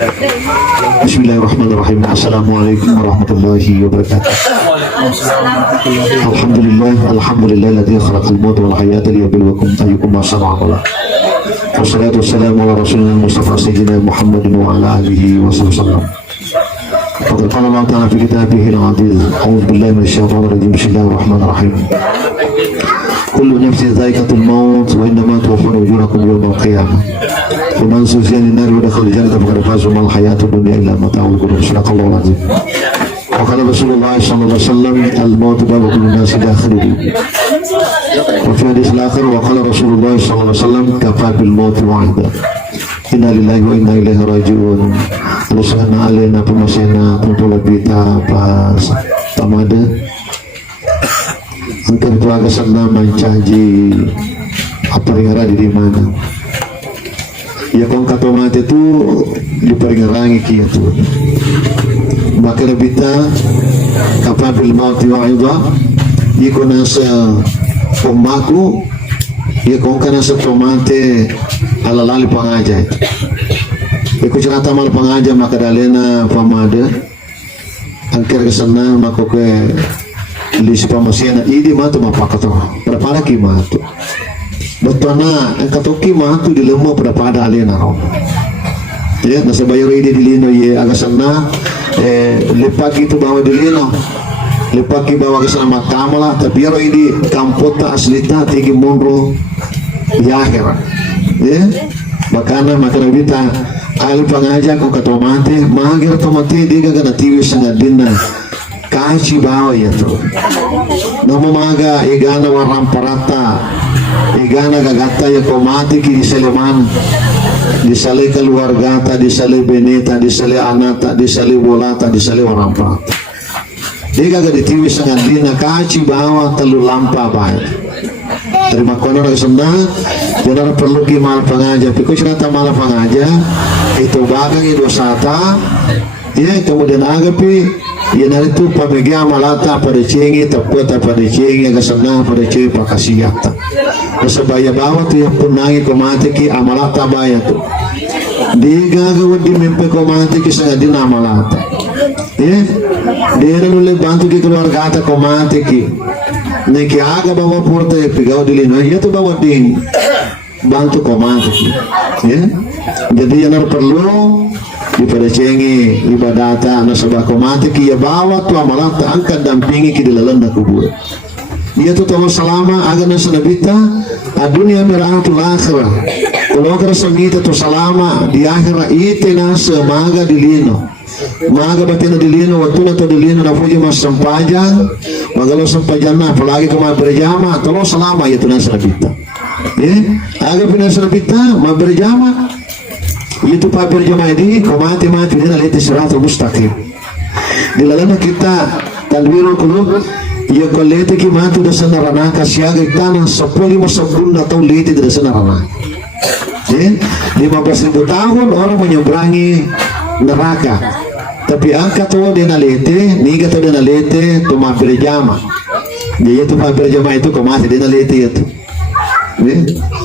Bismillahirrahmanirrahim. Assalamualaikum warahmatullahi wabarakatuh. Alhamdulillah alladzi khalaqal mauta wal hayata liyabluwakum ayyukum ahsanu amala. Wassalatu wassalamu ala rasulina Mustafa sayyidina Muhammadin wa ala alihi wa sallam. Qad qala Allah ta'ala fi kitabihil aziz. A'udzu billahi minasy syaithanir rajim. Bismillahirrahmanirrahim. Kullu nafsin dha'iqatul maut wa innama tuwaffawna ujurakum yawmal qiyamah. ومن زحزح عن النار ودخل الجنة فقد فاز وما الحياة الدنيا إلا متاع الغرور. صدق الله العظيم. وقال رسول الله صلى الله عليه وسلم الموت باب كل الناس داخله. وفي حديث الآخر وقال رسول الله صلى الله عليه وسلم كفى بالموت وعدا. Inna lillahi wa inna ilaihi raji'un. Alusana alena pemasena tuntulah kita pas tamada. Angkat keluarga sana mencaji apa yang ada di mana. Ya kong kato mati tu diperingarangi kia tu. Maka lebita kapabil mauti wa'idha. Iko nasa pemaku. Iko nasa tomate alalali pangaja itu. Iko cerita mal pangaja maka dalena pamada. Angker kesana maka ke lisi pamasiana. Idi matu mapakato. Berapa lagi matu. Betana ang katoki matu di lemo pada pada alena ro. Ya, nasa bayar ini di lino ye agasana lepaki itu bawa di lino. Lepaki bawa ke sana makamala tapi ro ini kampota aslita tigi monro ya akhir. Ya, makana makana bita al pangaja ko katomate magir tomate diga kana tiwi sana dinna. Kaci bawa ya tu. Namo maga igana waramparata. Igana gagata ya komati ki diseleman disale keluargata disale beneta disale anata disale bolata disale warampa diga ga ditiwi sangan dina kaci bawa telu lampa baik terima kono na senda jangan perlu ki mal pangaja piko cerita mal pangaja itu bagang itu dosata ya kemudian agapi ya naritu pamegya malata pada cengi tapota pada cengi gasana pada cengi pakasiyata Masabaya bawa tu yang punangi komati ki amalata baya tu. Diga gawad di mimpi komati ki sangat din amalata. Ya, dia nulule bantu ki keluarga ata komati ki. Neki aga bawa porta ya pigaw dilino. Ya tu bawa ding bantu komati ki. Ya, jadi yang perlu di pada cengi ibadata nasabah komati ki ya bawa tu amalata angkat dampingi ki di lalanda kubur. Dia tu tahu selama agar nasa nabita dunia merahatul akhirah. Kalau agar samita tu selama di akhirah ite nasa maga dilino, maga batina dilino, waktu na tu dilino na puji mas sampajang, magalo sampajang na apalagi kemana berjama, kalau selama itu nasa nabita. Agar pinasa nabita ma berjama, itu pak berjama ini komati mati dia naliti siratul mustaqim. Di lalana kita talwirul qulub. Ya kolete ki matu da sana ranaka siaga tanah 10 sabun atau lete da sana ranaka. 15.000 tahun orang menyeberangi neraka. Tapi angkat tu dia nalete, niga tu dia nalete tu ma berjama. Dia tu ma berjama itu komati dia nalete itu.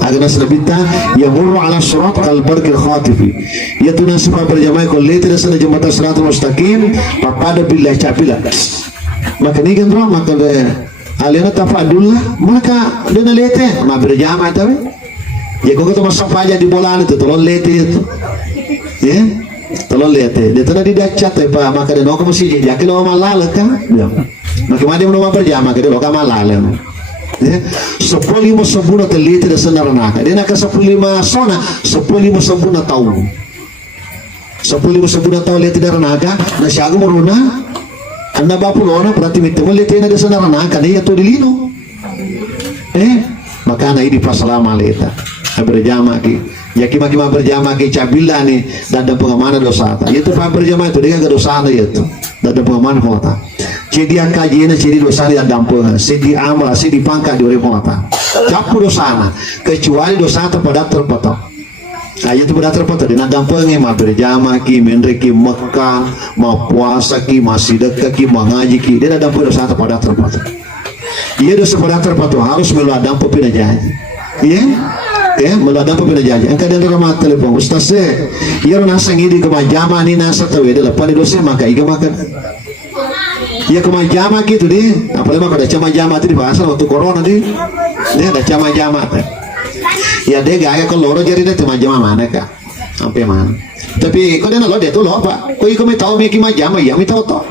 Agak nasa nabita ya murru ala surat al-barqil khatifi. Ya tu nasa ma berjama kolete da sana jembatan siratul mustaqim papada billah capila. Maka ni kan roh maka de alena tafadullah maka dena lete ma berjama tahu ya kau tu masuk aja di bola itu tolong lete itu ya tolong lete dia tadi diacat pa maka de noko masih jadi akil malal kan ya maka madi mau berjama ke de loka malal ya 10 sabuna telite de senarana dia nak 15 sona 10 sabuna tahu 10 sabuna tahu lete daranaga na siago moruna anda bapu lona berarti mitemo lete na desa narana kan iya to dilino maka na ini pasalama leta berjama ki yaki maki ma berjama ki cabilla ni dada pengamana dosa ta itu pa berjama itu dia ga dosa na itu dada pengamana kota cedi akaji na cedi dosa ni adampo cedi amal cedi pangka di ore kota capu dosa na kecuali dosa ta pada terpotong. Ayat itu berdatar pada di nadam pengen ma berjama ki menre ki Mekah ma puasa ki ma sedekah ki ma ngaji ki dia nadam pada saat pada terpatu. Ia dosa pada terpatu harus meladam pepina janji. Iya Melada apa bina jaji angka dan ramah telepon ustaz iya nasa ngidi kemajama ni nasa tahu ya depan dosa maka iga makan ya kemajama gitu deh apalagi maka ada cama-jama itu di bahasa waktu corona dia ada cama-jama ya dia gak kalau loro jadi dia cama-jama mana kak sampai mana tapi kau dia nalo dia tuh loh pak kau ikut tahu miki majama ya mi tahu toh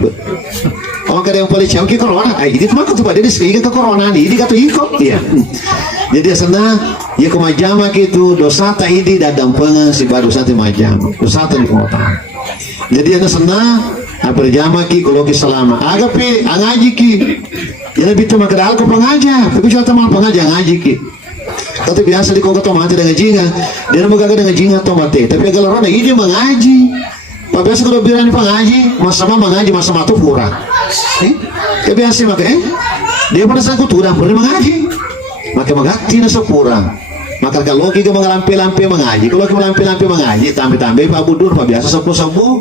orang kada yang paling jauh ke corona ini tuh maka tuh pada dia sehingga ke corona nih ini kata ikut iya jadi sana ya kemajama gitu dosa tak ini dadang pengen si baru satu majama dosa tak di kota jadi ada sana berjama ki kalau ki selama agapi ngaji ki ya lebih tuh maka alko pengaja tapi cuma teman pengaja ngaji ki tapi biasa di kota mati dengan jinga dia mau kagak dengan jinga atau mati tapi kalau orang ini mengaji pak biasa kalau bilang pengaji masa mengaji masa matu kurang kebiasa maka dia pada saat itu udah pernah mengaji maka mengati nasa kurang maka kalau kita mengalampi-lampi mengaji kalau kita mengalampi-lampi mengaji tampi-tampi pak budur pak biasa sepuh-sepuh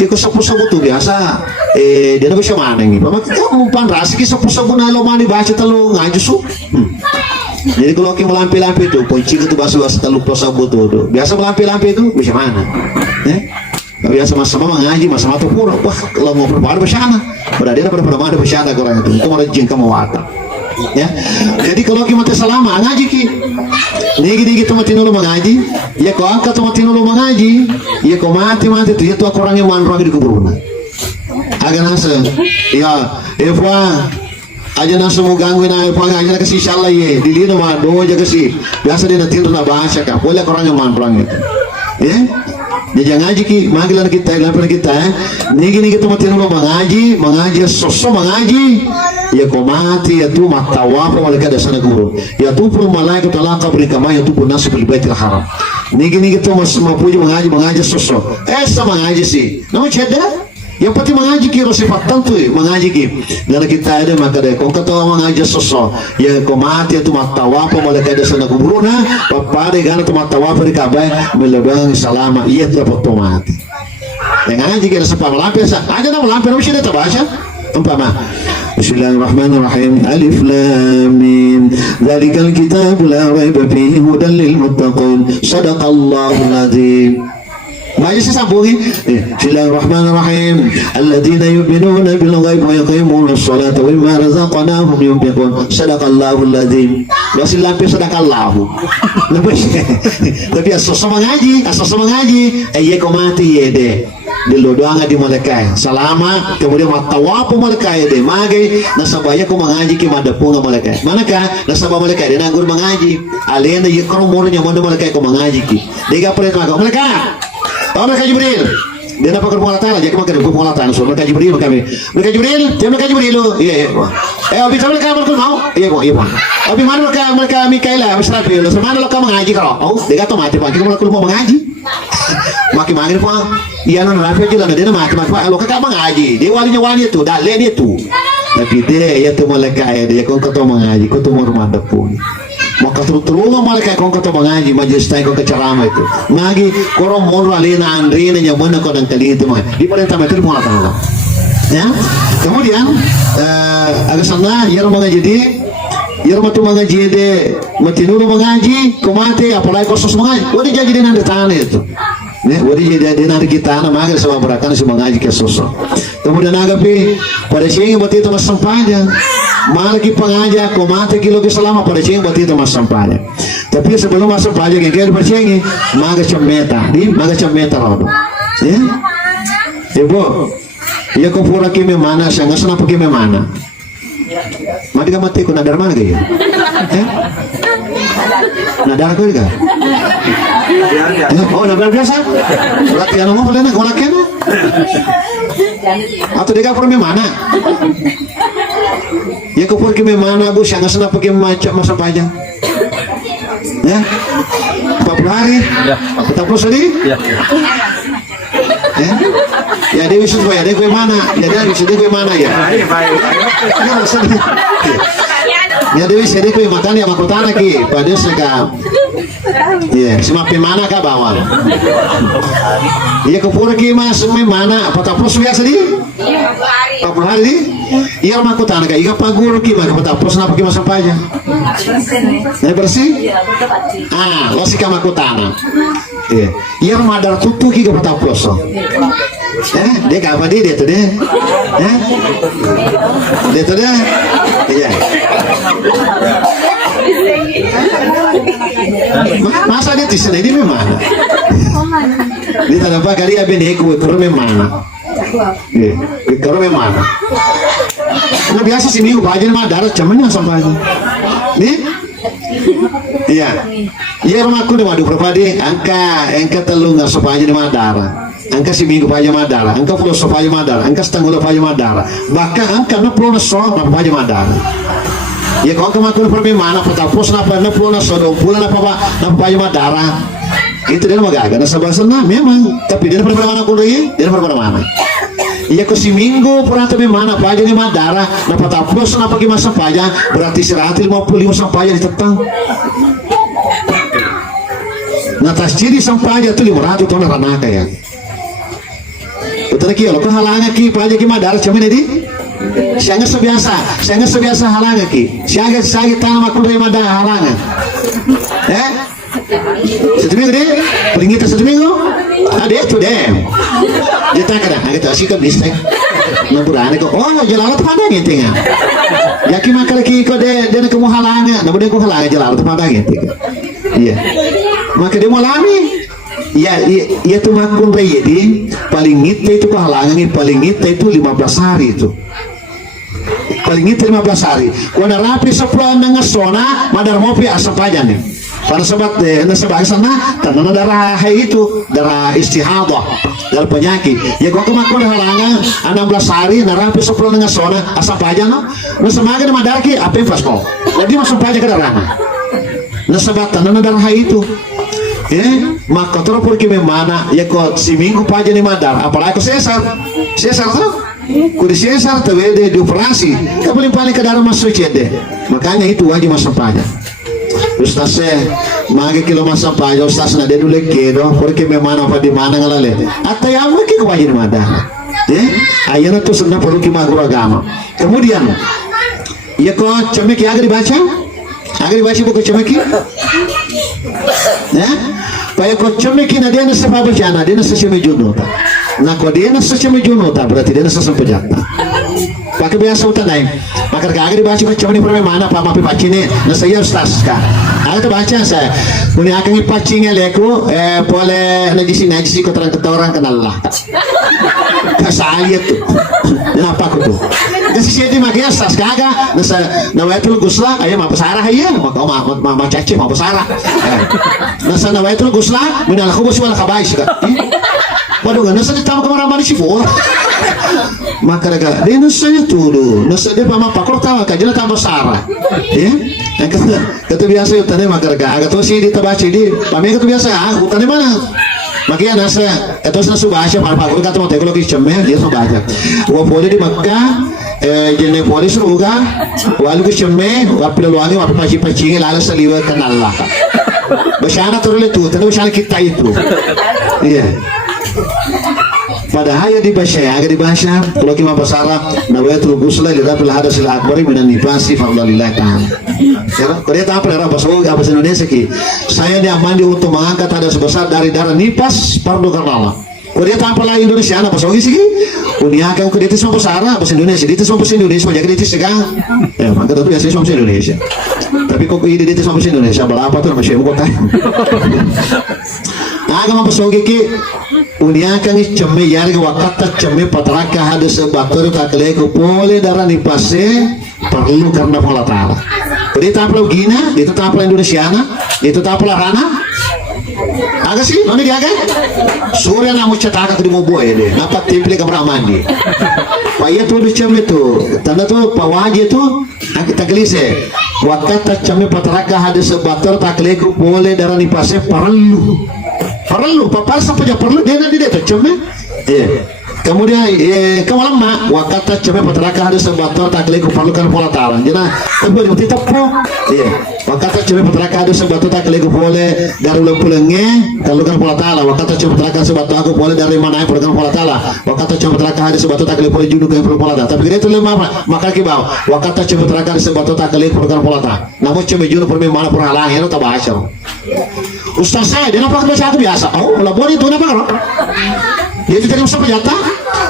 kita sepuh-sepuh tuh biasa dia nak bisa mana nih maka kamu panras kita sepuh-sepuh na lo mani baca telu ngaji su jadi kalau kita melampi-lampi itu kunci itu bahasa telu sepuh tuh biasa melampi-lampi itu bisa mana biasa sama-sama mengaji sama-sama tuh kurang wah kalau mau berbuat bersama berada pada mana bersama orang itu mau jengka mau watak ya jadi kalau kita selama ngaji ki nigi tu mati nulu mengaji ya kau angkat tu mati nulu mengaji ya kau mati tu ya tu aku orang yang manrang di kuburan agak nasa ya Eva aja nasa mau gangguin Eva aja kasih insyaallah ye di lino mah do aja kasih biasa dia nanti na bahasa kah boleh orang yang manrang itu ya dia ngaji ki manggilan kita lapan kita nigi tu mati nulu mengaji sosok mengaji ya kau mati ya tu matawafa malaikat dasana guru ya tu pun malaikat Allah kabri kama ya tu pun nasib di baitul haram nigi tu mapuji mengaji sosok sama mengaji sih nama ceda yang penting mengaji kira sifat tentu mengaji ki dan kita ada maka deh kau kata mengaji sosok ya kau mati ya tu matawafa malaikat dasana guru na papa deh kan tu matawafa di kabai melebang selama iya tu dapat mati yang ngaji kira sepah melampir aja nama melampir mesti dia terbaca umpama Bismillahirrahmanirrahim Alif Lam Mim Dzalikal kitabu la raiba fihi hudan lil muttaqin Shadaqallahul azim Baca sambungin Bismillahirrahmanirrahim Alladzina yu'minuna bil ghaib wa yuqimuna as-salata wa mimma razaqnahum yunfiqun Shadaqallahul azim Masih lampi sadaqallahu Tapi asal mengaji iya kau mati ya deh dilo doang di malakai selama kemudian matawapu malakai deh magai nasabaya ko mengaji ki madapunga malakai manakah nasaba malakai dia nanggur mengaji alena ye kromornya manda malakai ko mengaji ki dega pare maga malaikat Jibril dia nak pakai bola tanah jadi makan bola tanah so malaikat Jibril kami malaikat Jibril dia malaikat Jibril iya abi sama kamu mau iya abi mana mereka Mikaela Israfil semana lo kamu mengaji kalau dega to mati pak kita mau mengaji makin manggil pak iya non rapi aja lah dia mati pak lo kakak mengaji dia wali itu dalen itu tapi dia ya tu malaikat dia kau kata mengaji kau tu mau rumah dapur maka terus malaikat kau kata mengaji majelis tay kau ceramah itu ngaji korong mau alena andrina nyaman kau dan kali itu mah di mana tamat itu mau tahu ya kemudian agak sana ya rumah ngaji di ya rumah tu mengaji deh mati nulu mengaji kau mati apalagi kau sos mengaji udah jadi dia nanti tanah itu udah jadi nanti kita anak mager sama berakan si mengaji ke sosok kemudian agapi pada sini buat itu mas sampahnya malah ki pengaja kau mati kilo ke selama pada sini buat itu mas sampahnya tapi sebelum masuk pajak yang kira bercengi mager cemeta rodo ya ibu ya kau pura kimi mana sangat senapa kimi mana mati mati ku nadar mana gaya nadar kau juga oh nadar biasa latihan mau boleh nak latihan atau dia pura mana ya kau pura kimi mana bu sangat senapa kimi macam masa pajak ya 40 hari 40 sedih ya dia bisa ya dia mana ya dia bisa dia mana ya ya dia bisa dia makan ya makutan lagi pada sekam ya semapi mana kah bawah ya kepura ki mas mana apa tak plus biasa di 40 hari Iya rumah kota naga iga paguro ki maka tapos na pagi masa paja. Na bersih? Lo si kama kota na. Iya rumah dar tutu ki ga tapos. Dia apa dia tuh deh? Dia tuh deh. Iya. Masa dia di sini ini memang. Dia tak dapat kali abis dia kue memang. Kalau memang, nah biasa sih minggu bagian mah darat cuman sampai nih, iya rumahku di Madu Perpadi, angka telung nggak sepaja di Madara, angka si minggu paja Madara, angka pulau sepaja Madara, angka setengah paja Madara, bahkan angka no pulau naso nggak paja Madara. Ya kalau kemarin pergi mana, petapos napa, no pulau naso dong, pulau napa paja Madara. Itu dia mah gak nasabah senang memang, tapi dia pernah mana kuliah, dia pernah mana. Iya ke si minggu pernah tapi mana paja di Madara, napa tapos napa gimana sampaja, berarti 155 sampaja ditetang. Nah tas ciri sampaja tuh 500 ton ranaka ya. Betul ki, lo kehalangan ki paja ki Madara cuman jadi. Saya nggak sebiasa halangan ki. Saya tanam aku dari Madara halangan. Satu minggu deh, paling kita satu minggu. Ada itu deh. Dia tak ada, agak asik kan bistek. Nampuran ko, jalan tu pandang gitu ya. Yakin makar ki ko dia nak mau halangan, namun dia ko halangan jalan tu pandang gitu. Iya. Maka dia mau lami. Iya tu makun jadi paling kita itu kehalangan paling kita itu 15 hari itu. Paling itu 15 hari. Kau rapi sepuluh dengan sona, madar mopi asap aja nih. Para sobat sebagai sana karena darah itu darah istihadah darah penyakit ya kok kemakuan halangan 16 hari narapi 10 dengan sona asap aja no semakin madarki apa yang pas kok jadi masuk aja ke darah nasabat karena darah itu maka terus pergi memana ya kok si minggu paja di madar apalagi aku sesar tuh kudu sesar tuh di operasi paling ke darah masuk deh makanya itu wajib masuk aja. Ustaz magi kilo masa paja ustaz na dia dulu kedo porque me mana apa di mana ngalale atau yang mungkin kewajiban ada ayana tuh sudah perlu kita guru agama kemudian ya kok cemeki agak dibaca buku cemeki Paya kok cemeki na dia nasa pabacana dia nasa semijunota nah kok dia nasa semijunota berarti dia nasa sempejata pakai biasa utanay maka kagak dibaca kok cemeni perme mana apa mapi pacine nasa iya ustaz ka agak baca saya punya akan ipacingnya leku boleh najisi ko terang orang kenal lah kasayat tuh kenapa aku tuh kasih siapa makanya ustaz kagak nasa nawaitul gusla ayo mau pesarah ya mau caci mau pesarah nasa nawaitul gusla minal khubus wal khabais ka waduh nggak nasa ditambah kemana-mana sih full maka dia nasa itu dulu nasa dia pama pakor tahu kajian tambah sarah ya kata biasa itu tadi maka agak tuh sih ditabaci di pami kata biasa tadi mana makanya nasa itu nasa baca pakor kata mau teknologi cemeh dia mau baca gua boleh di Makkah jenis polis ruga walau ke cemeh wapil luangi wapil paci-pacingi lalu seliwa kenal lah bersana terus itu tadi bersana kita itu iya padahal ya dibaca kalau kita pasara nawaitul ghusla li rabbil hadasil akbari minan nifasi fadlillah ta'ala kereta apa daerah bahasa Indonesia ki saya diamandi untuk mengangkat hadas besar dari darah nifas fardu karena Allah kereta apa lah Indonesia apa bahasa sih unia kan kereta semua pasara bahasa Indonesia itu semua bahasa Indonesia banyak kereta segang ya maka tentu biasanya semua bahasa Indonesia tapi kok ide itu semua bahasa Indonesia berapa tuh masih ibu kota agama pasogi ki unia kan cemme yar wakata cemme patraka hadas batur takle ko pole darah nipase perlu karena Allah taala jadi tapla gina itu tapla Indonesiana itu tapla rana agak sih mana dia kan surya namu cetaka di mobo ini dapat temple kamar mandi payah tuh di cemme tuh tanda tuh pawaji tuh kita gelise wakata cemme patraka hadas batur takle ko pole darah nipase perlu papar sampai perlu dia nanti dia ceme kemudian kamu lama wakata ceme patraka ada sebator takliku perlukan pola taran jadi Tapi di tepok. Iya. Wakata cuma petrakado sebatu tak lego boleh dari ulang pulangnya kalau kan pola tala. Wakata cuma petrakan sebatu aku boleh dari mana pun kan pola tala. Wakata cuma petrakado sebatu tak lego boleh junuk kan pola tala. Tapi kita itu lima apa? Maka kibau. Wakata cuma petrakado sebatu tak lego kan pola tala. Namun cuma junuk permi mana pun halang itu tak bahasa. Ustaz saya dia nampak baca itu biasa. Oh, lah boleh itu nampak kan? Dia terima sampai jatah.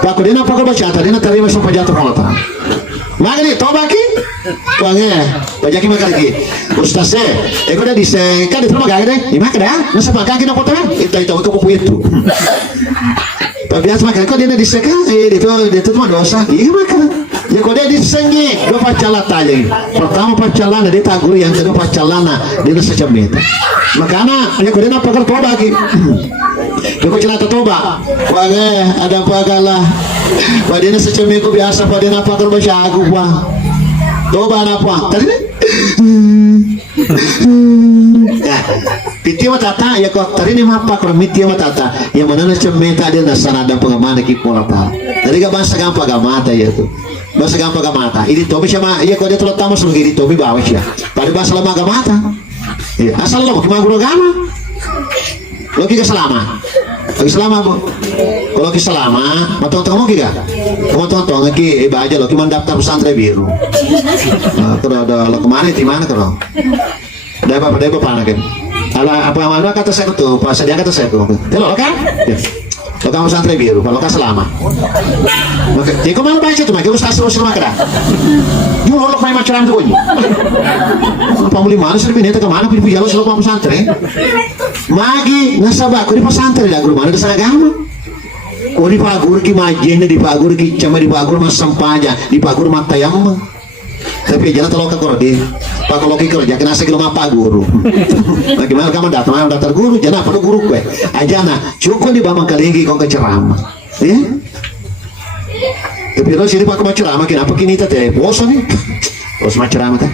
Pak dia nampak baca itu dia terima sampai jatah pola tala. Magani, toba ki? Wange, bajaki makariki. Ustaz saya, eko dah diseng, kan diterima gak ada? Ima kada? Nasa pagkaki na kota? Ito iko po itu. Pabias makan, kok dia na diseng kan? Dito cuma dosa. Iya makan. Ya kok dia disengi, dua pacalan tali. Pertama pacalan dia tagur, yang kedua pacalan dia nasa camita. Makana, ya kok dia na pakar toba ki. Kau celaka toba, wange ada pagalah. Padina sa chami ko biasa padina pa karba siya ako pa. Toba na pa. Tadi ni. Piti matata ya ko tadi ni mapa ko miti matata. Ya mana na chami ta dia na sanada pangamana ki pola pa. Tadi ka basa ka pagamata ya to. Basa ka pagamata. Ini tobi siya ma ya ko dia tulad tama sung gidi tobi bawa siya. Padi basa la magamata. Ya asal lo kimaguro gama. Loki keselama, lagi selama bu. Kalau keselama, matang kamu kira? Kamu tonton lagi, iba aja loki mendaftar pesantren biru. Kalau ada lo kemana di mana kalau? Ada apa panas kan? Ala apa mana kata saya tuh, pas dia kata saya tuh. Kalau kan? Lo kamu pesantren biru, kalau kan selama. Oke, jadi kemana baca tuh? Kita ustaz terus sama kira. Jual lo kayak macam tuh ini. Pamuli mana sih ini? Kemana? Pilih jalan selalu kamu pesantren. Magi nasaba ko di pesantren da guru mana dasar agama ko di pagur ki majene di pagur ki cama di pagur mas sampaja di pagur mata yamma tapi jangan tolong ko di pakolo ki kerja kena sekilo mapa guru bagaimana kamu datang daftar guru jangan apa guru kue aja na cukup di bamang kaligi kau ceramah ya tapi lo sini pak ceramah kenapa kini tete bosan nih terus macam apa?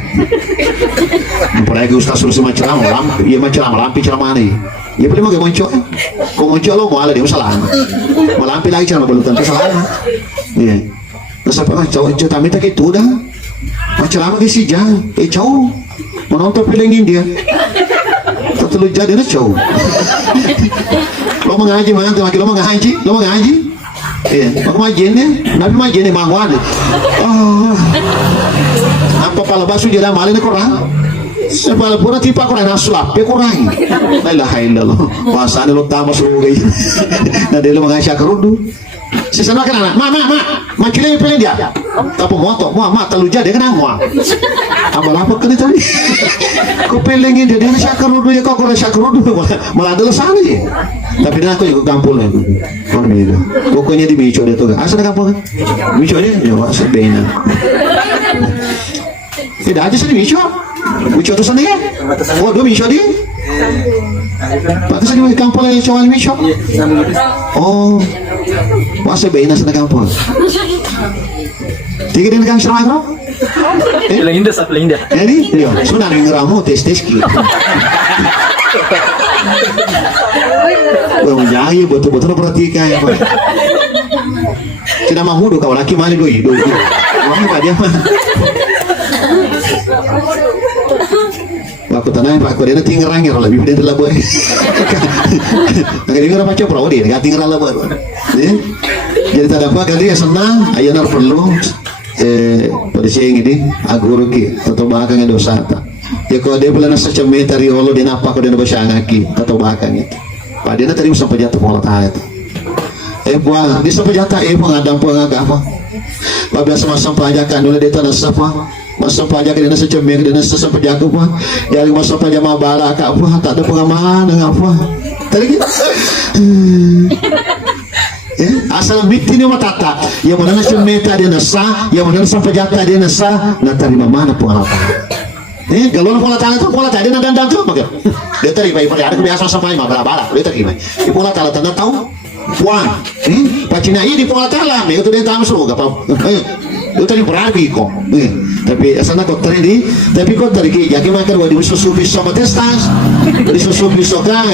Pergi ustaz suruh macam lampi, iya macam lampi ceramah nih. Iya boleh mau muncul, kau muncul lo mau ada dia salah, melampi lagi ceramah belum tentu salah. Iya, terus apa kan cowok tapi tak itu dah, macam apa sih jangan, cowok menonton film dia, terlalu jadi dah cowok. Lo mengaji mana? Lo mengaji? Iya, mau majinnya, nabi majinnya mangwan. Oh. Apa pala basu dia malin Quran sepala pura tipa Quran asulap pe Quran la ilaha illallah bahasa lo tamas rugi na dele mengasya kerudu sisana kana makile pilih dia tapi moto ma telu jadi kana mo amal apa kene tadi ko pelengin dia sya kerudu ya kok sya kerudu malah ada sana sih tapi dia aku juga kampul ya pokoknya di mico dia tuh asal kampung mico dia ya sebena tidak aja sih mico itu sana ya oh dua mico dia patut di kampung yang cowok mico oh masih bena sana kampung tiga दिन kang serang bro Linda ini dia sudah ngeramu tes ki menyanyi betul-betul perhatikan ya pak tidak mau do kau laki mana doi mana pak dia mah aku tanah pak dia nanti ngerangir lebih dari lah boy agak dengar apa coba dia nggak tinggal lah boy jadi tak apa kali ya senang ayah nar perlu pada siang ini aguru ki atau bahkan dosa tak ya kalau dia belum nasa cemeh tari Allah dia napa kau dia nabasya ngaki atau bahkan itu pak dia nanti sampai jatuh pola tahat buah di sampai jatuh pengadam pengagama pak biasa masam pajakan dulu dia tanah sapa masam pajakan dia nasa cemeh dia nasa sampai jatuh pak yang masam pajak mabara kak apa tak ada pengamahan dengan apa tadi gitu asal miti ni matata yang mana nasa meta dia nasa yang mana sampai jatuh dia nasa nak terima mana pengalaman kalau pola tangan itu pola tadi dan tuh maka dia terima ada kebiasaan sampai bala dia terima di pola tangan tanda tahu puan pacina ini di pola tangan itu dia tahu suruh apa itu tadi berarti kok tapi asana kok tadi tapi kok tadi jadi makan wadi susu pisau matestas di susu pisau kan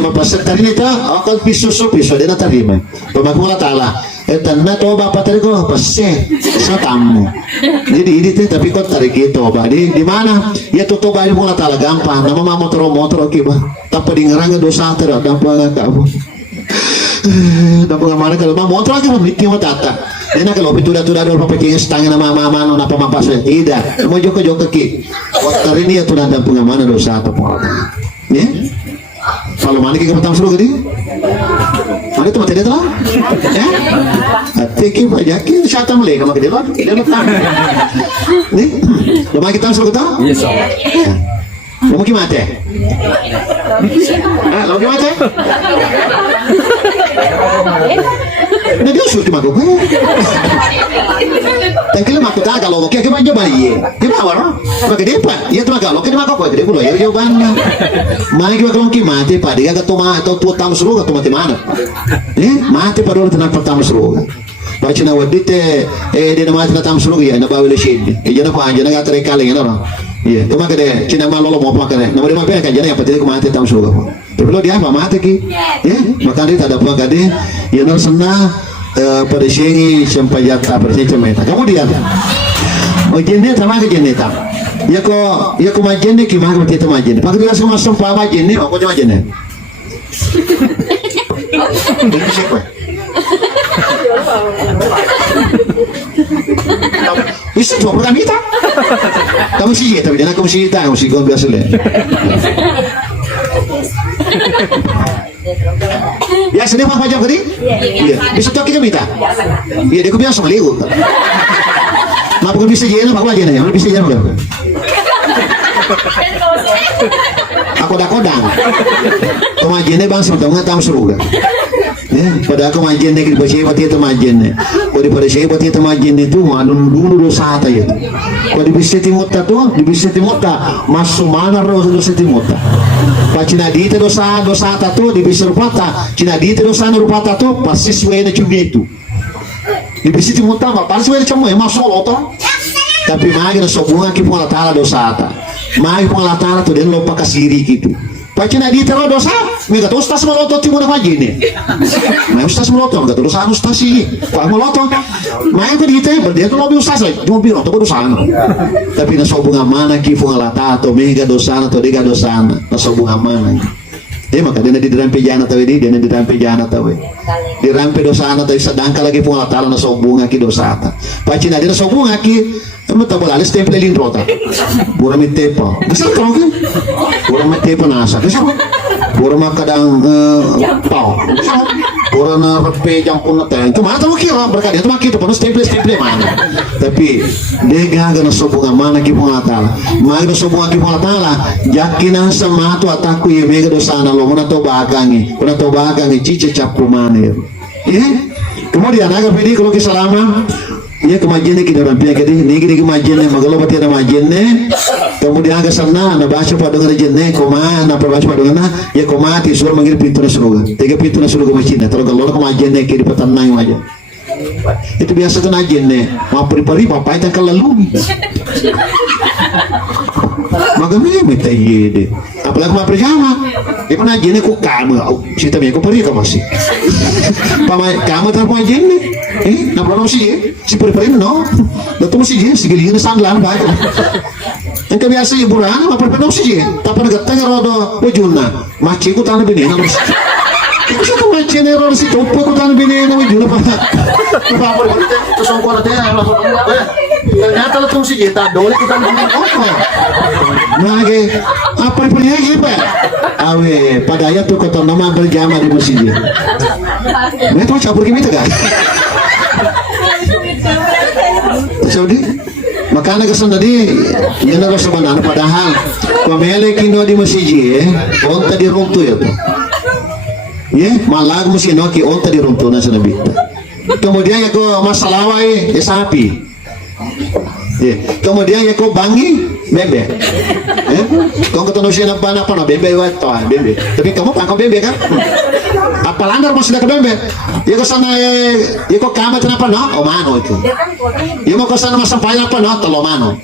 mapaset tadi itu akan pisau dia terima pemaku pola tangan tanah toba patri ko passe sa tamu. Jadi ini teh tapi kok tarik itu toba di mana? Ya tuh toba ini mulai talaga gampang. Nama mama motor kiba. Tapi di ngeranga dosa ter ada apa nggak kamu? Dapat mana kalau mama motor lagi mati mata tata. Enak kalau itu udah dulu pakai setangnya nama mama no napa mapa saya tidak. Mau joko ki. Waktu ini ya tuh ada pengamana dosa atau apa? Ya? Kalau mana kita pertama suruh gini? Mana itu mati dia telah? Ya? Hati banyak kita siapa mulai kalau kita lepas. Nih, lo kita suruh kita? Yes. Lo mau gimana? Lo mau gimana? Nah dia suruh gimana? Tangkil mak kita kalau oke kita coba iya. Kita awal, pakai dia pak. Iya tuh kalau kita mak apa? Kita pulau ya jawabannya. Mana kita kalau mati pak dia ketemu atau tua tamu suruh ketemu mati mana? Mati pada orang tenang pertama suruh. Baca na wadite dia nama mati tamu suruh ya, na bawa lesin. Jangan apa jangan kata rekali ya orang. Iya, cuma kade cina malu mau apa kade. Nama dia mah kan jangan apa tidak mati tamu suruh. Tapi lo dia apa mati ki? Ya, maka dia tak ada apa kade. Ya nol senang. Pada sini sampai jatah bersih meta. Kemudian, majene sama ke jene tak. Ya ko majene gimana berarti itu majene. Pakai dia sama sumpah majene, aku cuma majene. Bisa coba pertama kita. Kamu sih tapi jangan kamu sih tahu sih kau biasa le. Ya sedih apa jam tadi? Iya. Bisa tak kita minta? Iya, dia biasa melihat. Nah, bukan bisa jalan, apa aja nih? Bisa jalan belum? Aku dah kodang. Kemajiannya bang sebetulnya tahu seru kan? Ya, pada aku majiannya kita baca berarti itu majiannya. Kalau di pada saya berarti itu majiannya itu dulu dosa hata ya. Kalau di bisa timota tuh, di bisa timota masuk mana dosa timota. Pak Cina di itu dosa hata tuh di bisa rupata. Cina di itu dosa rupata tuh pasti sesuai cuma itu. Di bisa timota apa? Pasti sesuai cuma masuk loto. Tapi magi na sobunga ki pun latala dosa hata. Magi pun latala tuh dia lupa kasiri gitu. Pacina di tero dosa, mega to ustaz maloto ti mo na pagini. May ustaz maloto, mega to dosa ustaz si. Pa maloto. May ko dito berdia to lobi ustaz ay, do biro to dosa ano. Tapi nasobong amana ki fu ngalata to mega dosa na to diga dosa na. Nasobong amana. Maka dia dirampe jana tahu dia dirampe jana tahu. Dirampe dosa na tahu sadangka lagi fu ngalata na sobong ki dosa ta. Pacina dia sobong ki Kamu tak boleh alis temple lin rota. Pura mitepa. Bisa kau kan? Pura mitepa nasa. Bisa. Pura makadang pau. Bisa. Pura na repe jampun na teng. Cuma tahu kira berkali itu makita penuh temple mana. Tapi dia gak na sobungan mana kipung atala. Magi na sobungan kipung atala. Yakin sama tu ataku ye mega dosana lo. Muna to bagangi. Muna to bagangi cice capu mana. Kemudian agak pilih kalau kisalama. Iya kemajiannya kita rampia kedi, niki kemajiannya magalo pati ada majiannya, kemudian agak sana, na baca pada dengan jennya, koma, na perbaca pada dengan, ya koma ti suruh manggil pintu nasuruga, tiga pintu nasuruga macina, terus kalau kemajiannya kiri petanang aja, itu biasa tuh najiannya, mau peri-peri apa itu kalau lalu, magamnya minta iya apalagi mau perjama, itu najiannya kok kamu, cerita aku peri kamu masih, pamai kamu tahu najiannya. Na problem sih, si peri-peri no, datang sih si giliran sandlan baik. Yang kebiasa ibu rana, apa peri sih, tapi negatnya rodo wujudna, macam itu tanah bini, namun itu sih tuh macam ini rodo si coba itu tanah bini, namun wujudna apa peri-peri itu songkor ada, ternyata datang sih tak dole itu tanah bini apa? Nah, apa peri-peri lagi pak? Awe, pada ayat tuh kota nama berjamaah di masjid. Mereka mau campur kita kan? Saudi makanya kesan tadi yana ko sebenarnya padahal pamele kino di masjid onta di runtuh ya tuh malag mesti no ki onta di runtuh na sanabi kemudian ya ko masalah wae ya sapi kemudian ya ko bangi bebe kau ketemu siapa apa bebe wae toh bebe tapi kamu pangkau bebe kan apa landar masih ada bebe Iko sana iko kama kenapa no? O mano itu. Iko ko sana masampayan pa no? Talo mano.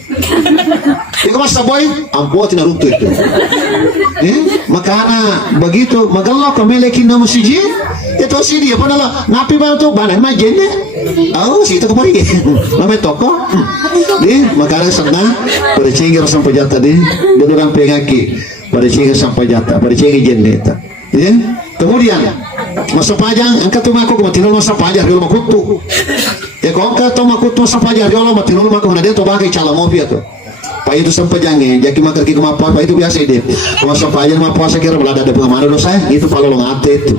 Iko masaboy ang buhat na ruto itu. Makana begitu magalau kamelekin na musiji. Ito si dia pa nala napi ba to banay majene. Oh, si ito kumari. Namay toko. Makana sana pada cengir sampai jata di dudukan pengaki pada cengir sampai jata pada cengir jeneta. Kemudian masa pajang angkat tu mako kumatinol masa pajang dia makutu. Ya kau angkat tu makutu masa pajang dia matinol mako mana dia tu bagai cala mobil tu. Pak itu sampai jange, jadi makar kita mapa pak itu biasa ide. Masa pajang mapa saya kira belada ada pengamana dosa itu kalau lo ngate itu.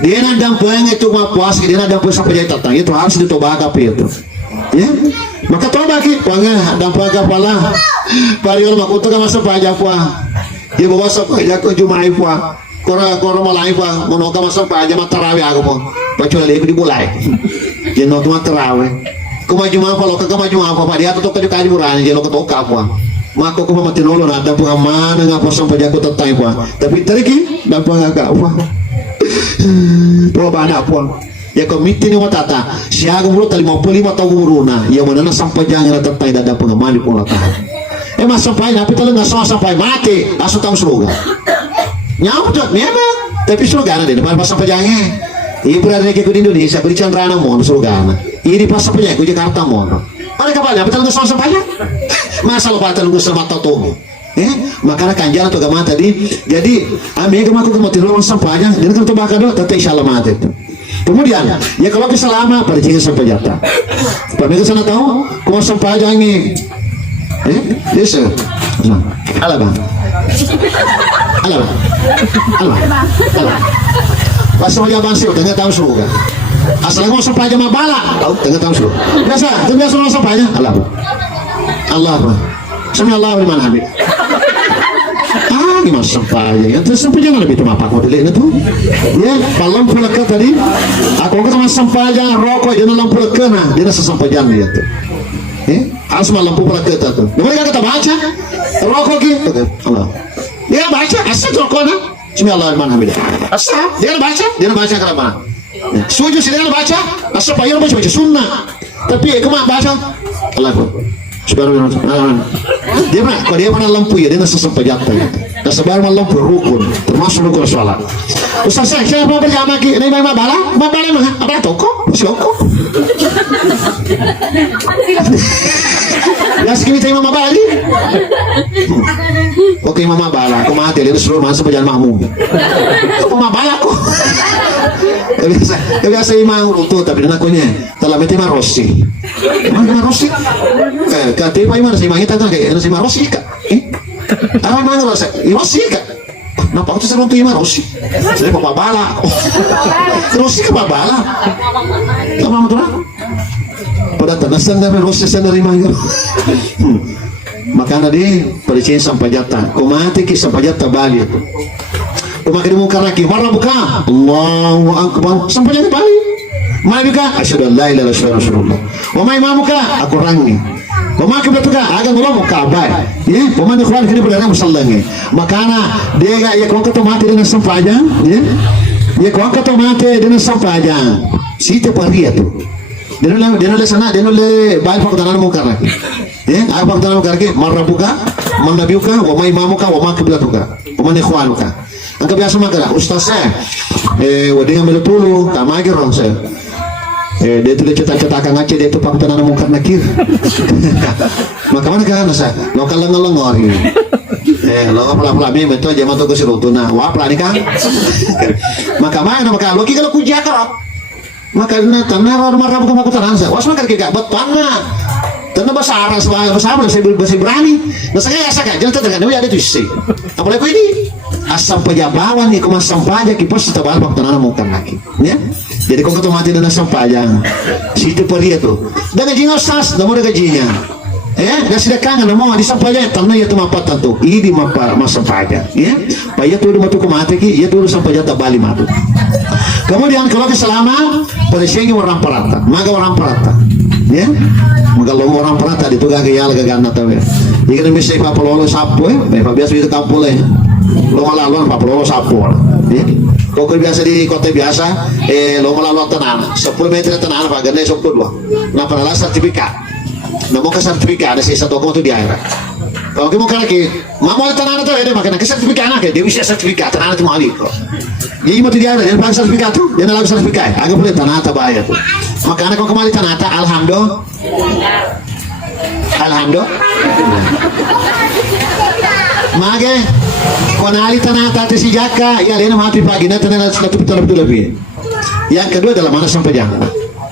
Dia nak dampeng itu mapa dia nak dampeng sampai jadi tatang itu harus ditobak apa itu. Ya, maka toba ki panga dampeng kepala. Pariol makutu kan masa pajang puah. Dia bawa sampai jago Jumat puah. Kora malai pa monoka masang pa aja matarawe ako po pacula leko di bulay jeno tu matarawe kumajuma pa loka kumajuma pa dia to kajo kajo murani jeno to ka po mako ko matinolo na dapo amana nga po sang pajago tatay po tapi tariki dapo nga ka po po bana po ya komite ni matata siya gumuro tali mo puli mataw gumuruna ya manana sang pajang na tatay da dapo nga mali po lata masampay na pitalo nga sampay mati aso tang suruga nyautot memang tapi surga deh depan pasar pejangnya ini berada di Indonesia beri candrana mon surga ini pasar pejang di Jakarta mon ada kapalnya betul nggak sama pajak masalah patal nggak sama tato makanya kanjana tuh gama tadi jadi ame gama aku mau tidur sama pajak dan kalau bakal do tetap insyaallah mati itu kemudian ya kalau keselama pada jangan sampai jatah tapi kesana tahu kalau sampai pajak ini desa ala bang Allah. Pas saja bangsa tengah tahun surga. Asal mau sampai jam bala, tengah tahun surga. Biasa mau sampai aja. Allah. Semua Allah di mana habis. Gimana sampai ya? Terus sampai jangan lebih cuma apa kau dilihat itu? Ya, kalau lampu leka tadi, aku kata sampai jangan rokok jangan lampu leka nah, dia sampai jangan dia tu. Harus lampu leka tu. Mereka kata baca rokok gitu. Allah. Dia baca asal rokok nah. Bismillahirrahmanirrahim. Asal dia baca kenapa? Setuju sih dia baca asal payah baca sunnah. Tapi kemana baca? Allah. Subhanallah. Dia mah kalau dia mana lampu ya dia nasa sampai jatuh. Nasa baru lampu rukun termasuk rukun sholat. Ustaz saya mau berjamaah ki ini mah bala mah apa toko sioko. Ya segini saya mama bala. Oke mama bala, aku mati dia suruh masuk perjalanan mahmum. Mama bala kok. Biasa imang rutu tapi nakunya telah mati mah rosi. Mana rosi? Kati pa imang si mangita kan kayak si marosi kak. Apa mana rosi? Rosi kak. Napa aku sering tuh imang rosi? Saya papa bala. Rosi ke papa bala? Kamu mau turun? Pada tanasan dari rosi sendiri mangga. Maka tadi percaya sampai jatah. Kau mati ki sampai jatah balik. Kau makin muka lagi. Marah buka. Allahu Akbar. Sampai jatah balik. Mai buka. Asyhadu an la ilaha illallah. Wa mai mamuka. Aku rangi. Pemakai betul kan? Agak belum kabar. Ya, pemain Quran kini berdarah musallangnya. Makana dia gak ya kau ketemu mati dengan sampajang. Ya, ya kau ketemu mati dengan sampajang. Siapa pria tu? Dia nolak sana, dia nolak baik fakta muka lagi. Ya, apa fakta muka lagi? Marah buka, mandabiuka, wa mai mamuka, wa makai betul kan? Pemain Quran kan? Angkat biasa makan. Ustaz saya, wading ambil puluh, tak magir orang saya. Dia tuh cetak-cetakan aja dia tuh fakta muka nakir. Maka mana kan saya? Lokal lengor ini. Lo pelan-pelan ini betul aja matu ke sirutuna. Wah pelan kan? Maka mana maka logi kalau kujakar. Maka tanah orang marah bukan aku tanah saya. Was makan kagak buat panah. Tanah bahasa Arab bahasa berani. Bahasa kayak saya jangan terdengar ada tuh sih. Apalagi ini asam pejabawan nih kemas sampah kita setelah waktu tanah muka lagi. Ya. Jadi kau ketemu mati dengan sampajang, situ perih tu. Dan gajinya sas, namun ada gajinya. Dah sudah kangen, namun di sampajang tanah ya tu mapat tentu. Ini mapa mas sampajang. Ya, payah tu matu kemati ki, ya tu sampajang tak balik matu. Kemudian kalau keselama, pada sini orang perata, maga orang perata. Ya, maga lo orang perata di tu gak gaya lagi gana tahu ya. Jika bisa papalolo sapu, biasa itu kampul Lo malalon papalolo sapu. Ya. Kau biasa di kota biasa, lo melalui tanah, 10 meter tanah apa, ganda 10 dua. Nah, pernah sertifikat. Nah, mau ke sertifikat ada sisa toko itu di air. Kalau kamu kan lagi, mau tanah itu ada makanya ke sertifikat anak, dia bisa sertifikat tanah itu mau di. Jadi mau di air, dia pakai sertifikat tuh, dia lalu sertifikat. Agak boleh tanah itu bayar tuh. Makanya kau kembali tanah itu, alhamdulillah. Mage konali tanah tadi si jaka ya lena mati pagi nanti tanah satu lebih. Yang kedua dalam mana sampai jangan,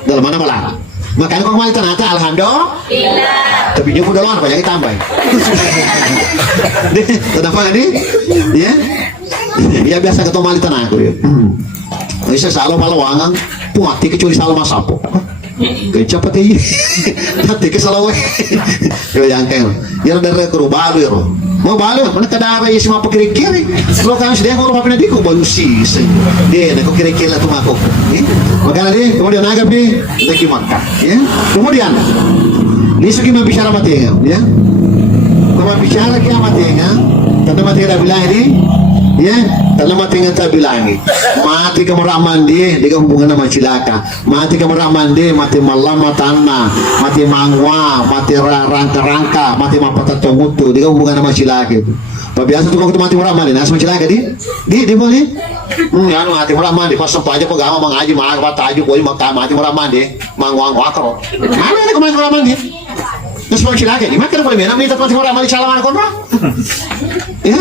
dalam mana malah. Makanya kau kembali tanah alhamdulillah. Tapi dia udah lawan banyak tambah. Kenapa ini? Ya, ya biasa ketemu mali tanah aku ya. Bisa selalu palawangan, puati kecuali selalu masapo. Cepat ini, nanti kesalahan. Yo yang kayak, yang dari kerubalu ya. Mau balu, mana kadang ya semua kiri-kiri. Kalau kan sudah kalau papi nanti kau balu sih, dia nak kiri-kiri lah tu makuk. Makanya dia kemudian agak ni lagi makan. Ya, kemudian ni segi bicara mati ya. Kalau bicara kia mati tanda mati dah bilang ini. Ya, tanda mati ngata bilangi. Mati kamu ramandi, dia hubungan sama cilaka. Mati kamu ramandi, mati malam matana, mati mangwa, mati rangka-rangka, mati mapata tongutu, dia hubungan sama cilaka itu. Biasa tuh kalau mati ramandi, nas cilaka di boleh. Anu mati ramandi, pas sampai aja pegawai mengaji malah kata aju boleh mati ramandi, mangwa kau. Mana ada kemana ramandi? Terus mau cilaka, di mana boleh mana minta mati ramandi calaman kontra? Ya.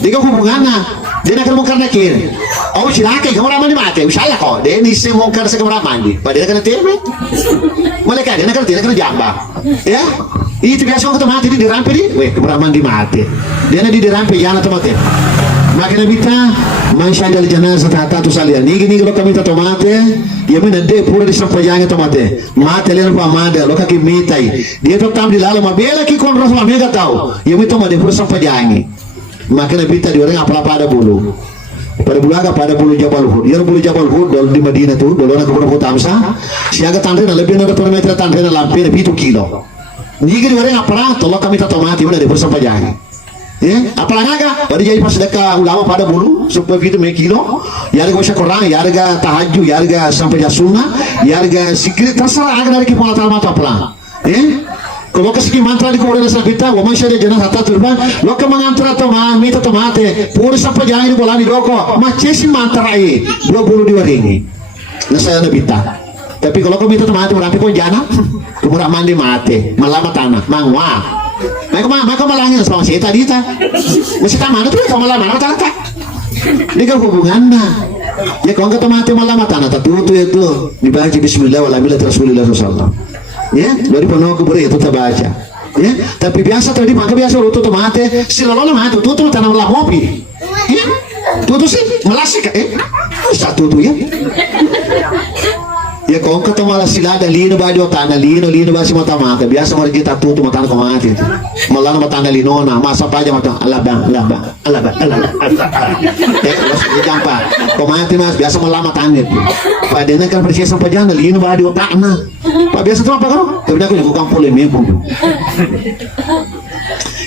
Dia hubungannya, dia nak mungkar nakir. Oh cilaka, kamu ramai mati, usahlah kok. Dia ni semua mungkar sekarang ramai. Padahal kena teme. Mereka dia nak kena jamba. Ya, itu biasa orang tu mati di rampe di. Weh, kamu ramai di mati. Dia nak di rampe jangan tu mati. Makanya kita manusia dari jenazah tata tu salian. Ni kalau kami tak mati, dia menade pura di sampai jangan tu mati. Mati lihat apa mati, lo kaki mitai. Dia tu tam di lalu, mabela ki kon rasa mabela tahu. Dia minta mati pura sampai jangan. Makanya kita di orang apa pada bulu pada bulu Jabal Uhud. Yang bulu Jabal Uhud dol di Madinah tu dol orang kubur Tamsa siaga tandre na lebih dari perimeter tandre na lampir 7 kilo. Ni orang apa tolong kami tak mati mana di bersama jangan. Ya, apalagi pada jadi pas dekat ulama pada bulu supaya itu kilo. Ya harga usah Quran, ya harga tahajud, ya harga sampai sunnah, ya harga zikir terserah agak dari kepala talma atau apa. Kalau kesiki mantra di kuburan dasar kita, waman syari jenazah hatta turban, lo ke mantra atau mita atau mate, puri sampai jangan di bola di doko, macesi mantra ini, 22 ini, nasa na bita. Tapi kalau kau minta atau mate, berarti kau jana, kumura mandi mate, malama tanah, mangwa. Mereka malangin sama si tadi ta, masih tamana tuh kau malama tanah. Ini kan hubungannya. Ya kalau kata mati malama tanah, tapi itu dibaca Bismillah walhamdulillah Rasulullah SAW. Ya, dari penuh kubur itu terbaca. Ya, tapi biasa tadi maka biasa itu mati, si lolo mati, itu tanam lah mopi. Ya, itu sih melasik, satu tuh ya. Ya kau kata malah sila ada lino baju tanah lino basi mata mata biasa mau kita tuh mata kau mati. Malah mata tanah lino na masa aja mata Allah bang. Jampa kau mati mas biasa malah mata tanah. Padahal kan persis sampai jangan lino baju tanah. Pak biasa tuh apa kau? Tapi aku juga kampung lebih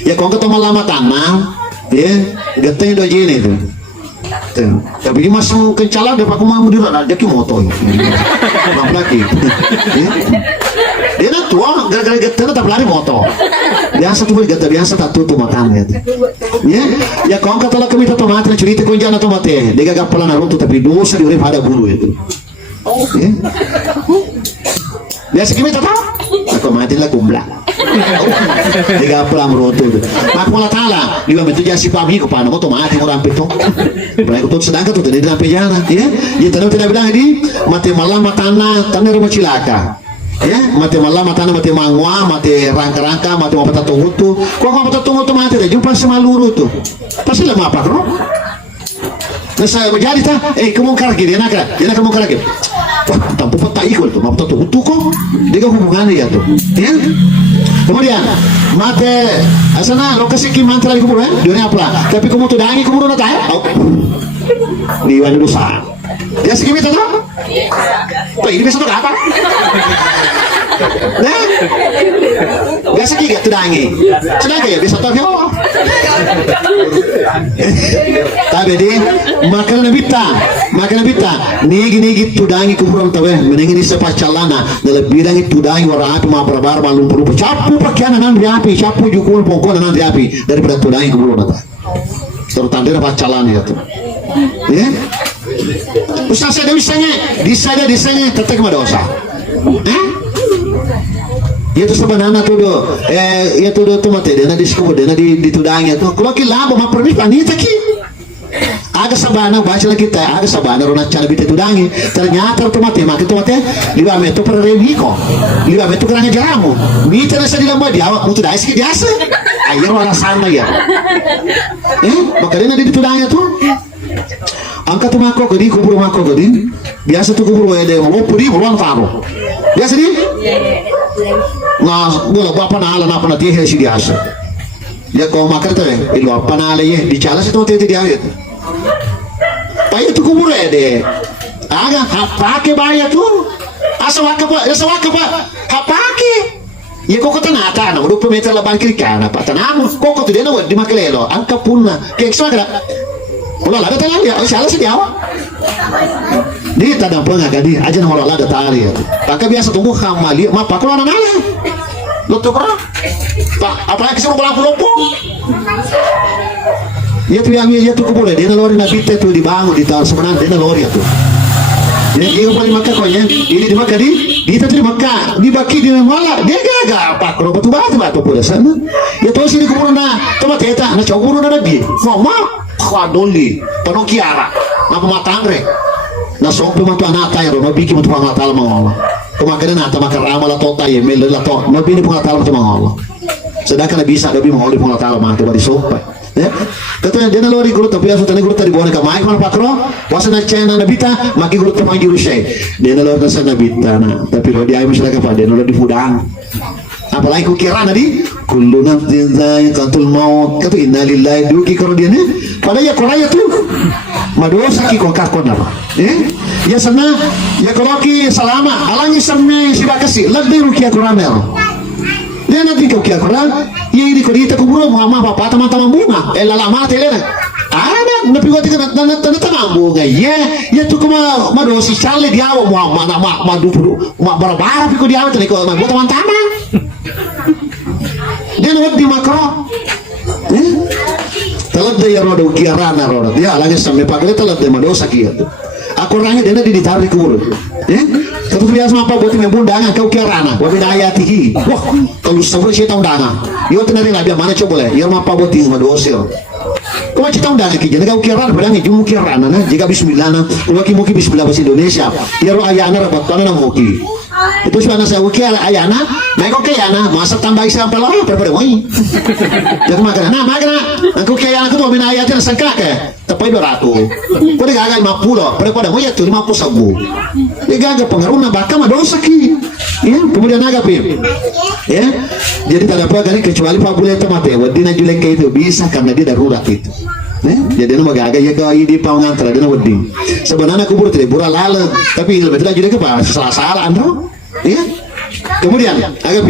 ya kau kata malah mata tanah, ya geteng do jene itu. Tapi dia masuk ke calang dia pakai mau dia nak jadi motor. Mampu lagi. Dia nak tua gara-gara getah tak lari motor. Biasa tuh getah biasa tak tutup matanya. Ya kau kata lah kami tak mati cerita kau jangan tak mati. Dia gak pelan runtuh tapi dosa dia pada bulu itu. Biasa kami tak tahu. Aku mati lah kumbla. Dia pelan runtuh. Mak mula tala. Dia betul jadi pami kau panah motor mati orang itu. Baik itu sedangkan tuh tidak sampai jalan. Ya, dia tidak bilang ini mati malam tanah rumah cilaka. Ya, mati malam tanah mati mangwa, mati rangka-rangka, mati mau patah tunggu tuh. Kau patah tunggu tuh mati deh. Jumpa sama luru tuh. Pasti lama apa bro? Nah saya menjadi tak. Kamu karaki dia nak kamu karaki. Wah, tanpa patah ikut tuh. Mau patah tunggu tuh kok. Dia kan hubungannya ya tuh. Ya. Kemudian mati asana lokasi mantra di kubur dia apa? Tapi kamu tuh dangi kubur nak tahu? Di wajah dosa. Dia segini tuh? Pak ini besok apa? Nah, biasa kiga tudangi. Sedangkan ya bisa tahu Allah. Tapi di makanan bita. Nigi tudangi kuburan tawe. Menengin isa pacalana. Dalam bidang itu tudangi warna api ma prabar malum perupa. Capu pakaian nan riapi, capu jukul pokok nan riapi daripada tudangi kuburan ta. Terutandera pacalan ya tuh. Ya. Usah saya disanya tetap dosa. Ya tuh sebenarnya tuh do, ya tuh do tuh mati, dena diskusi, dena ditudangnya tuh. Kalau kita mau pernikahan ini taki, agak sabana baca lagi kita, agak sabana rona cara bitu tudangi. Ternyata tuh mati, liba metu perreviko, liba metu kerana jamu. Bicara saya di lambah dia, awak mutu dah sih biasa. Ayer orang sana ya. Maka dena ditudangnya tuh. Angkat tuh mako gedi, kubur mako gedi. Biasa tuh kubur ada mau puri buruan faro. Biasa di? Nah, bola bapak nala napa nanti hesi biasa. Ya kau makar tuh ya, ilu apa nala ya di calas itu nanti dia itu. Paya tuh kubur ada. Aga hapake baya tuh. Asa waka pak, hapake. Ya kok tanah, 20 meter labang kiri kanan pak tanamu. Kok tuh dia nawat di makelelo, angka punna. Kayak semua kalau ada tangan ya, salah sih dia. Di tadang pengah kadi, aja nang orang ada tali ya. Pakai biasa tunggu kamali, ma pak kalau nana. Lo tuh kok? Pak, apa yang kesuruh pulang-pulang? Ya tuh yang ya tuh boleh. Dia nalori nabi tuh dibangun di tahun sebenarnya dia nalori tuh. Ya dia paling maka kau ya, ini di maka di tuh di maka di baki di malah dia gak pak kalau batu pada sana. Ya tuh sini kuburan na, tempat eta, na cowok na nabi. Ngomong. Kwadoli, penuh kiara, apa matangre, na sompe matu anata ya, nabi ki matu pangatal mangola, kemarin nata makar amal atau taye mel atau nabi ni pangatal matu mangola, sedangkan bisa nabi mangola pangatal matu bari sompe, ya, katanya dia nalori guru tapi asal tadi guru tadi bukan kamai mana pakro, wasana cina nabita, maki guru tu manggil usai, dia nalori nasa nabita, nah, tapi kalau dia misalnya apa dia nalori di fudang. Apalagi kukira nadi kullu nafsin dha'iqatul maut kata innalillahi duki kalau dia nih pada ya koraya tuh madosa ki kok kakon apa ya sana ya kalau ki salama alangi samme si bakasi ladde rukia koramel dia nanti kau kia koram ya ini korita kuburo mama papa teman-teman bunga lama telena ada nabi gua tiga tanda bunga ya tuh kuma madosi chale dia mau madu barabara piko dia tadi kau mau teman-teman dia nawat di makro telat dia roda ukiarana roda dia alangnya sampai pakai telat dia madosa kia tuh aku orangnya dia ditarik kubur tapi biasa apa buat yang bundangan kau kiarana wabina ayatihi wah kalau sabur sih tahu undangan yo tenari nabi mana coba boleh yo apa buat yang madosa kau macam tahu undangan kijana kau kiarana berani jumu kiarana nah jika bismillah nah muki bismillah bahasa Indonesia ya roh ayana rabat kana muki itu suara saya ukia ayana naik oke ayana masa tambah Islam pelah berapa woi jadi makan aku kaya ayana tuh bina ayatnya sangka ke tapi 200 pada gagal 50 pada woi itu 50 dia gagal pengaruh bakal madosa ki ya kemudian agapi ya jadi tak apa kali kecuali Pak Bule itu mati wadina julek itu bisa karena dia darurat itu jadi nama gagal ya kau ini paungan terhadap wading sebenarnya kubur tidak burah lala tapi lebih tidak juga ke salah anda ya kemudian agak